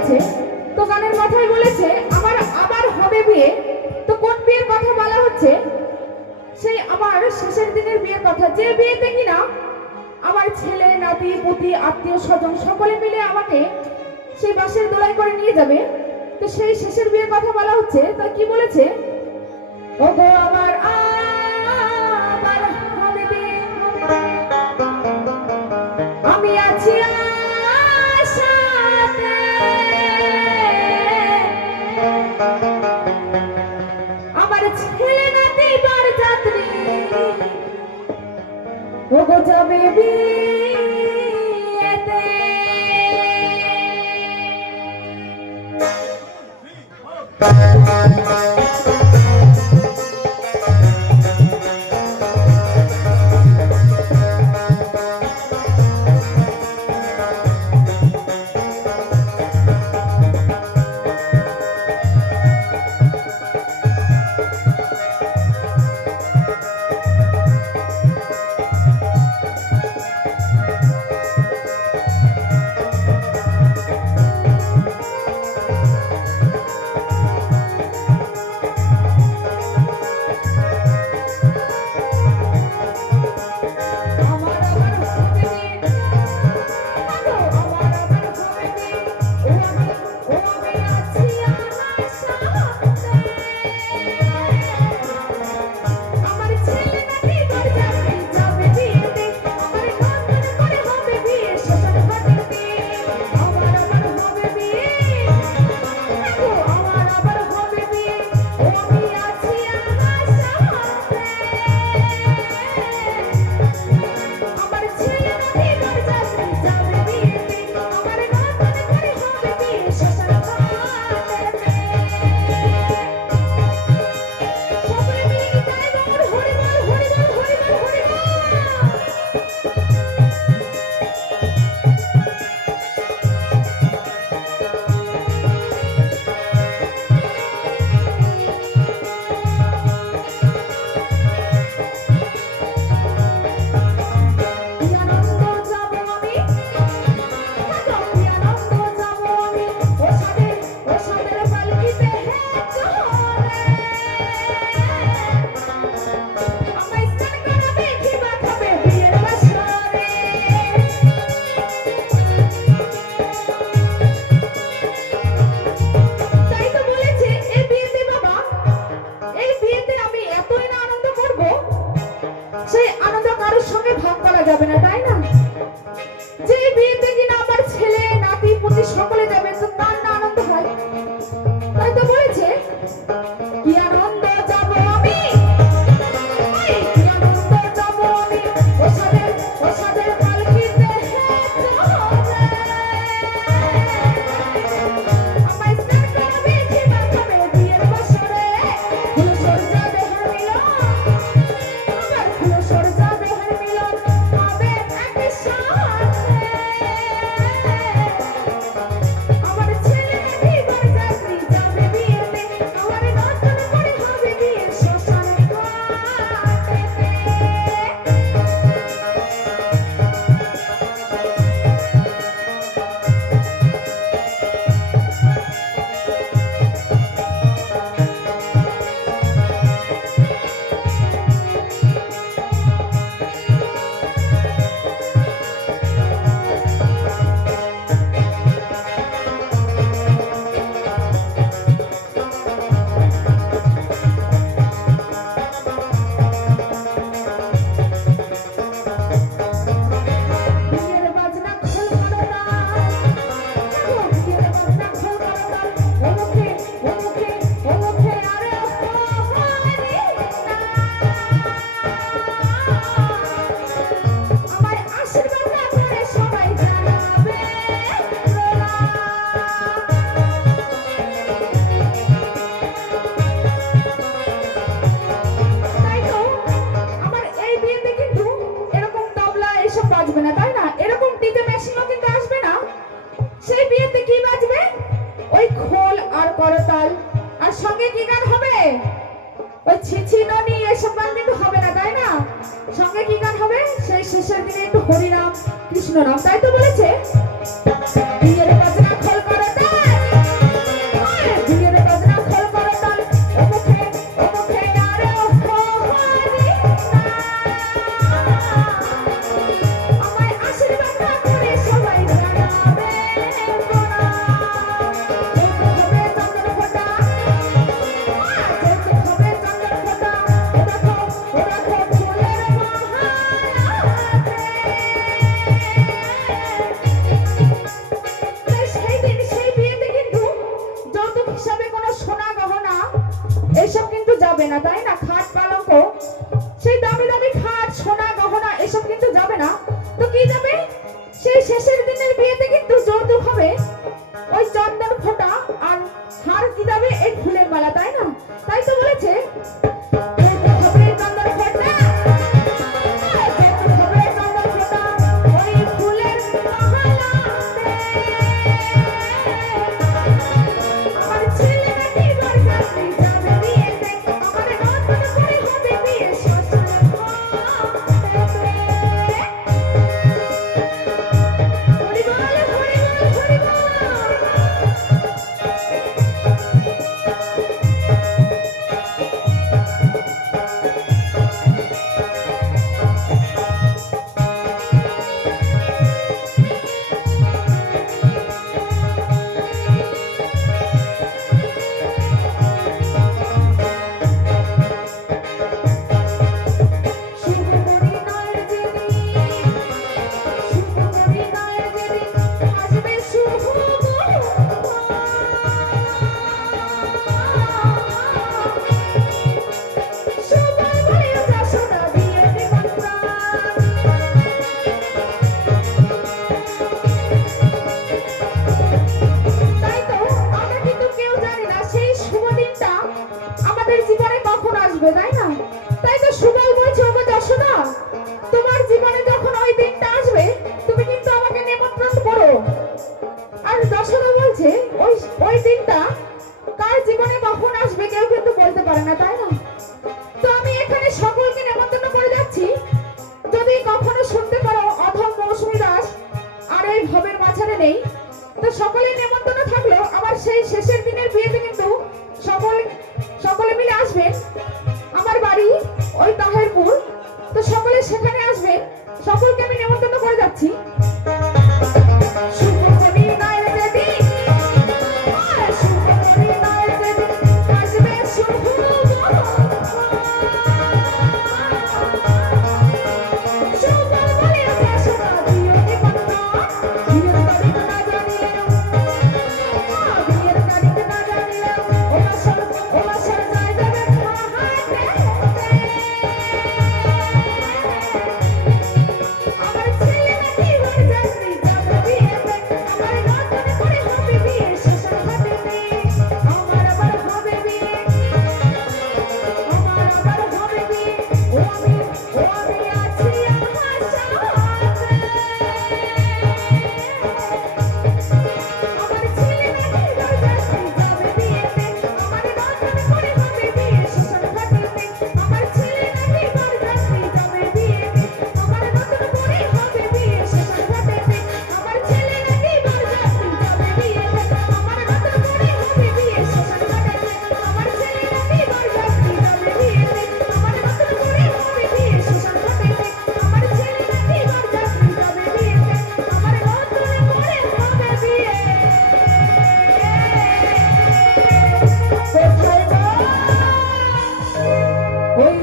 গেছে। তো গানের কথাই বলেছে আমার আবার হবে বিয়ে। তো কোন বিয়ের কথা বলা হচ্ছে? সেই আমার শেষের দিনের বিয়ের কথা, যে বিয়েতে কিনা আমার ছেলে নাতি পুতি আত্মীয় স্বজন সকলে মিলে আমাকে সেই বাসের দোলাই করে নিয়ে যাবে। তো সেই শেষের বিয়ের কথা বলা হচ্ছে। তা কি বলেছে? ওগো আমার আবার হবে বিয়ে, আমি আছি আশাতে, আমার ছেলে নাতি বার যাত্রী ওগো যাবে বিয়েতে। যাবে না, তাই না? যে বিয়েতে কিনা আমার ছেলে নাতি পুতি সকলে যাবে, তো তার না আনন্দ হয়। তাই তো বলেছে কি আনন্দ যাব আমি, কি আনন্দ যাব আমি ওসাদের পালকিতে আমায় স্নান করাবে জীবন যাবে বিয়ের বছরে ফুলসর যাবে হার মিলন, আমার ফুলসর যাবে হার মিলন হবে একসাথে। আমার ছেলে নাতি বার যাত্রী যাবে বিয়েতে, আমার নতুন করে হবে বিয়ে শ্মশান ঘাটেতে। বিয়ের বাজনা খোল করো তাল, বিয়ের বাজনা খোল করো তাল, ওমুখে ওমুখে ওমুখে আরে ওমনি আমায় আশীর্বাদ না করে সবাই জানাবে তাই তো আমার এই বিয়েতে কিন্তু এরকম তবলা এসব বাজবে না, তাই না? এরকম ডিজে মেশিনও কিন্তু আসবে না। সেই বিয়েতে কি বাজবে? ওই খোল আর করতাল, আর সঙ্গে কি গান হবে? ওই ছিছিননি এসব গান কিন্তু হবে না, তাই না? সঙ্গে কি গান হবে? সেই শেষের দিনে একটু হরিনাম কৃষ্ণ নাম। তাই তো বলেছে বিয়ের বাজনা খোল করতাল হিসাবে কোনো সোনা গহনা এসব কিন্তু যাবে না, তাই না? খাট পালঙ্ক, সেই দামি দামি খাট, সোনা গহনা এসব কিন্তু যাবে না। তো কি যাবে? সেই শেষের দিনের বিয়েতে কিন্তু যৌতুক হবে ওই চন্দন ফোঁটা আর হার কি যাবে? এই ফুলের মালা, তাই না? তাই তো বলেছে যৌতুক হবে চন্দন ফোঁটা, যৌতুক হবে চন্দন ফোঁটা, ওই ফুলের মালা। আমার ছেলে নাকি বরযাত্রী যাবে বিয়েতে, আমার নতুন করে হবে বিয়ে শ্বশুরের ঘরেতে। হরি বল, হরি বল, হরি বল। শুভ পরিণয়ের যেদিন, শুভ পরিণয়ের যেদিন আসবে শুভ সবাই বলে যশোদা বিয়ে নিমন্ত্রণ। তাই তো আমরা কিন্তু কেউ জানি না সেই শুভ দিনটা আমাদের জীবনে কখন আসবে, তাই না? তাই তো সুবল বলছে, ওগো যশোদা, তোমার জীবনে যখন ওই দিনটা আসবে তুমি কিন্তু আমাকে নিমন্ত্রণ করো। আর যশোদা বলছে ওই ওই দিনটা কার জীবনে কখন আসবে কেউ কিন্তু বলতে পারে না, তাই না? তো আমি এখানে সকলকে নিমন্ত্রণ করে যাচ্ছি, যদি কখনো শুনতে পারো অধম মৌসুমী দাস আর এই ভবের মাঝারে নেই, তো সকলেই নিমন্ত্রণ থাকলো আমার সেই শেষের দিনের বিয়েতে কিন্তু সকলে মিলে আসবেন আমার বাড়ি ওই তাহেরপুর। তো সকলে সেখানে আসবেন, সকলকে আমি নিমন্ত্রণ করে যাচ্ছি। শুভ পরিণয়ের যেদিন, শুভ পরিণয়ের যেদিন আসবে শুভ সবাই বলে যশোদা বিয়ে নিমন্ত্রণ। বিয়ের তারিখ না জানিলেও, বিয়ের তারিখ না জানিলেও ও বাসার যাই যাবে হাতে। আমার ছেলে নাকি বরযাত্রী যাবে বিয়েতে, আমার নতুন করে হবে বিয়ে শ্বশুর ঘরেতে। আমার আবার হবে বিয়ে, আমার আবার হবে বিয়ে, ও আমি আছি আশাতে। আমার ছেলে নাকি বরযাত্রী যাবে বিয়েতে, আমার নতুন করে হবে বিয়ে শ্বশুর ঘরেতে। আমার ছেলে নাকি বরযাত্রী যাবে বিয়েতে, আমার নতুন করে হবে বিয়ে শ্বশুর ঘরেতে। আমার ছেলে নাকি বরযাত্রী যাবে বিয়েতে, আমার নতুন করে হবে বিয়ে শ্বশুর ঘরেতে। আমার ছেলে নাকি বরযাত্রী যাবে বিয়েতে, আমার নতুন করে হবে বিয়ে শ্বশুর ঘরেতে। আমার ছেলে নাকি বরযাত্রী যাবে বিয়েতে, আমার নতুন করে হবে বিয়ে। কোথায় গো ওই